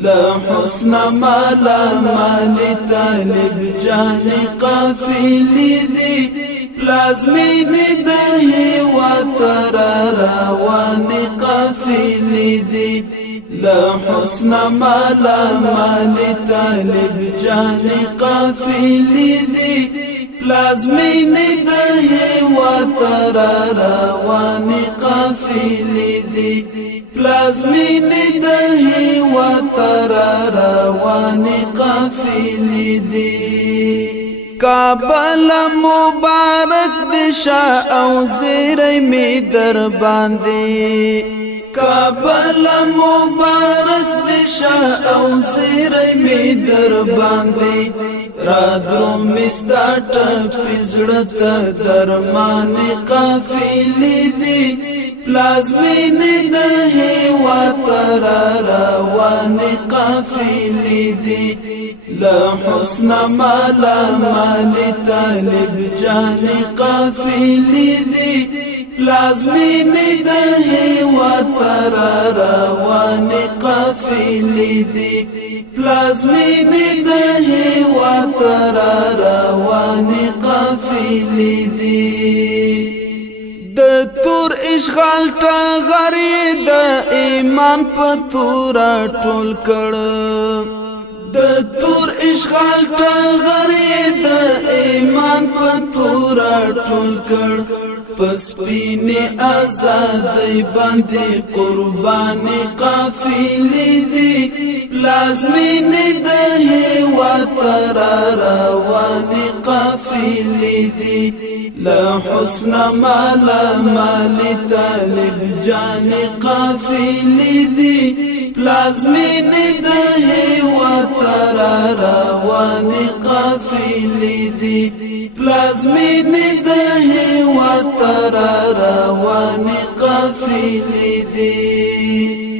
لا حسن مالا مالی طالب جان قافلی دی لازمین دهی و ترا روان قافلی دی لا حسن مالا مالی طالب جان قافلی دی لازمین دهی و ترا روان قافلی دی لازمین دهی و ترا روان قافلی دی کابل مبارک دشا او زیری می در باندی کابل مبارک دشا او زیری می در باندی را درو مستا ټپی زړه ته درمان قافلی دی لازمین دهی و ترا روان قافلی دی لا حسن مالا مالی طالب جان قافلی دی لازمین دهی و ترا روان قافلی دی لازمین دهی و ترا روان قافلی دی د تور اشغال تا غری د ایمان پتور ټول کړ د تور اشغال تا غری د ایمان پتور ټول کړ پس پینې آزادۍ باندې قربان قافلې دي لازمین دهی و ترا روان قافلې دي لا حسن مالا مالی طالب جان قافلی دی لازمین دهی و ترا روان قافلی دی لازمین دهی و ترا روان قافلی دی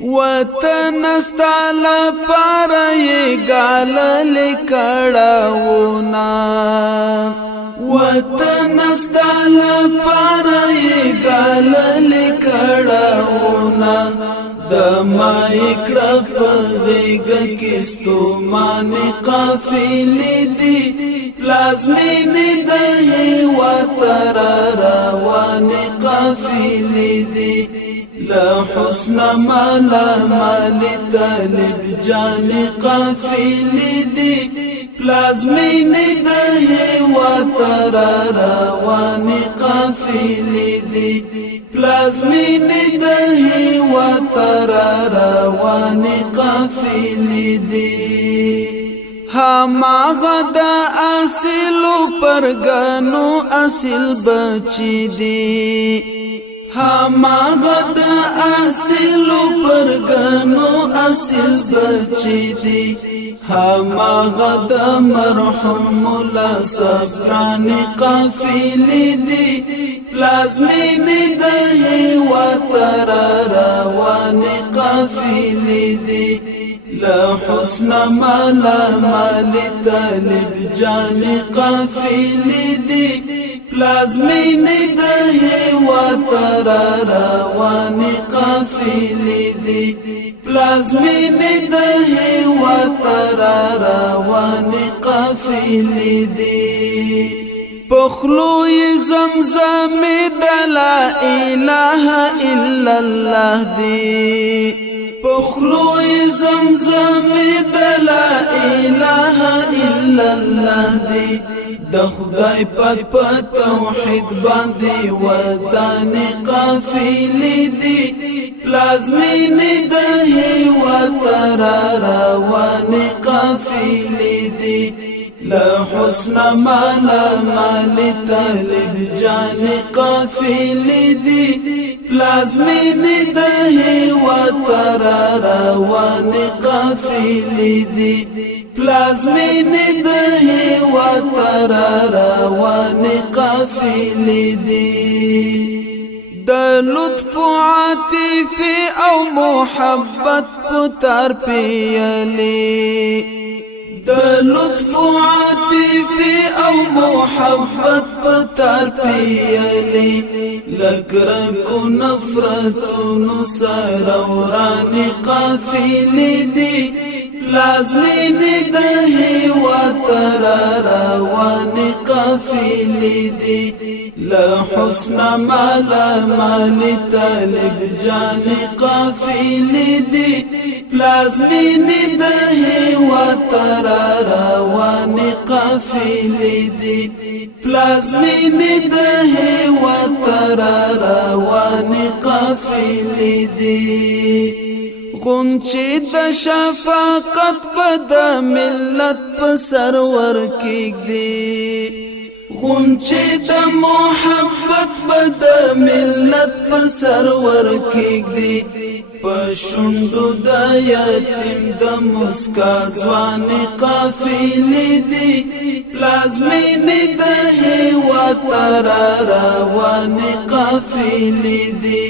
وطن استال پاره گال لکړاونا وطن استال پاره گال لکړاونا د ما اکړه پغېګ کستو مان قافلې دی لازمین دهی و ترا روان قافلې دی لا حسن مالا مالی طالب جان قافلی دی لازمین دهی و ترا روان قافلی دی لازمین دهی و ترا روان قافلی دی هما غدا اصلو پرگانو اصل بچی دی هما غدا اصلو پرگانو اصل بچی دی هما غدا مرحوم مولا صبران قافلی دی لازمین دهی و ترا روان قافلی دی لا حسن مالا مالی طالب جان قافلی دی لازمین دهی و ترا روان قافلی دی لازمین دهی و ترا روان قافلی دی پخلوی زمزم د لا اله الا الله دی پخلوی زمزم د لا اله الا الله دی د خدای پاک په توحید باندې ودان قافلې دي لازمین دهی و ترا روان قافلې دي لا حسن مالا مالی طالب جان قافلې دي لازمین دهی و ترا روان قافلې دي لازمین دهی و ترا روان قافلې دي د لطف عاطف او محبت پتر پیلی د لطف عاطفي او محبت پتار پیلی لکرکو نفرتونو سر ورانی قافلی دی لازمینی د هیوات را روانی قافلی دی لحسن مالا مالی طالب جانی قافلی دی لازمینی د هیوات را روانی قافلی دی لازمینی د هیوات را روانی قافلی دی غنچی د شفاقت په د ملت په سرور کېږدي غنچی د محبت په د ملت په سرور کېږدي په شونډو د یتیم د مسکا ځوانې قافلې دي لازمینې د هېواد را روانې قافلې دي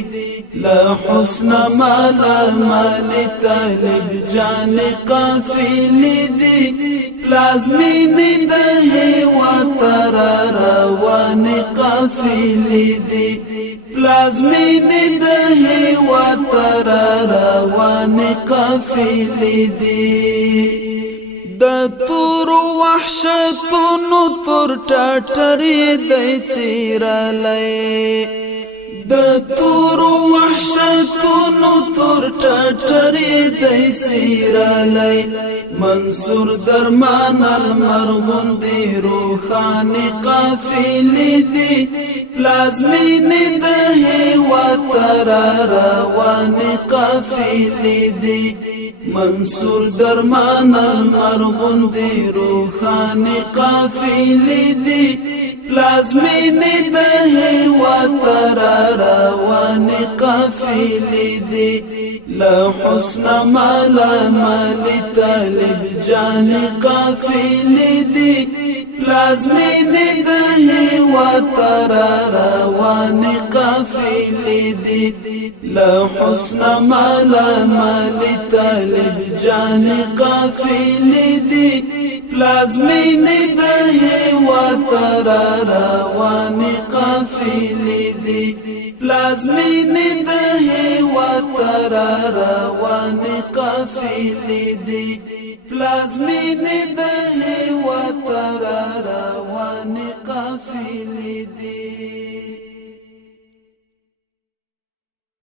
له حسن مالا مالی طالب جانې قافلې دي لازمینې د هېواد را روانې قافلې دي لازمینې د هېواد را روانې قافلې دي د تورو وحشتونو تور ټټرې دی څیرلی د تورو وحشتونو تور ټټرې دی څیرلی منصور درمان المرغون دی روحاني قافلې دي لازمینې د هېواد را روانې قافلې دي منصور درمان المرغون دی روحاني قافلې دي لازمینې د هېواد را روانې قافلې دي له حسن مالا مالی طالب جانې قافلې دي لازمینې د هېواد را روانې قافلې دي له حسن مالا مالی طالب جانې قافلې دي لازمینې د هېواد را روانې قافلې دي لازمینې د هېواد را روانې قافلې دي لازمینې د هېواد را